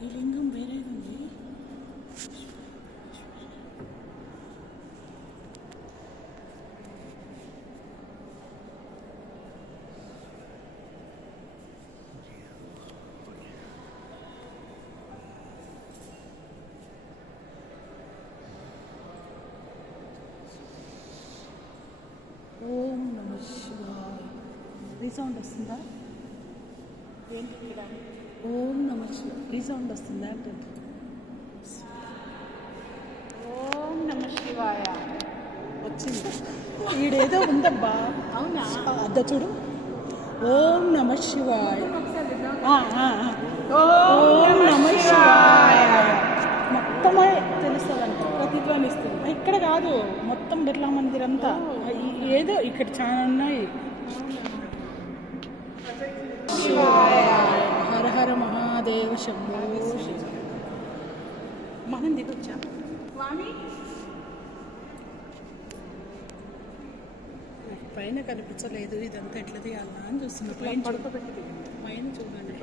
ఈ లింగం వేరేగా ఉంది ఓం నమ శివాయ రీసౌండ్ వస్తుందా ఏంటి ఇక్కడ ఓం నమ శివ రీసౌండ్ వస్తుందా. అంటే ఓం నమ శివాయ. వచ్చింది. ఈడేదో ఉందబ్బా. అవునా? అద్ద చూడు. ఓం నమ శివాయ. ఓం నమ శివాయ. మొత్తమే తెలుస్తుందంట. ప్రతిధ్వనిస్తుంది ఇక్కడ కాదు. మొత్తం బిర్లా మందిర్ అంతా ఏదో ఇక్కడ చాలా ఉన్నాయి. మహాదేవ శంభో. మనం దిగొచ్చాం పైన కనిపించలేదు ఇదంతా ఎట్లా తీయాలా అని చూస్తున్నా. పైన చూడండి.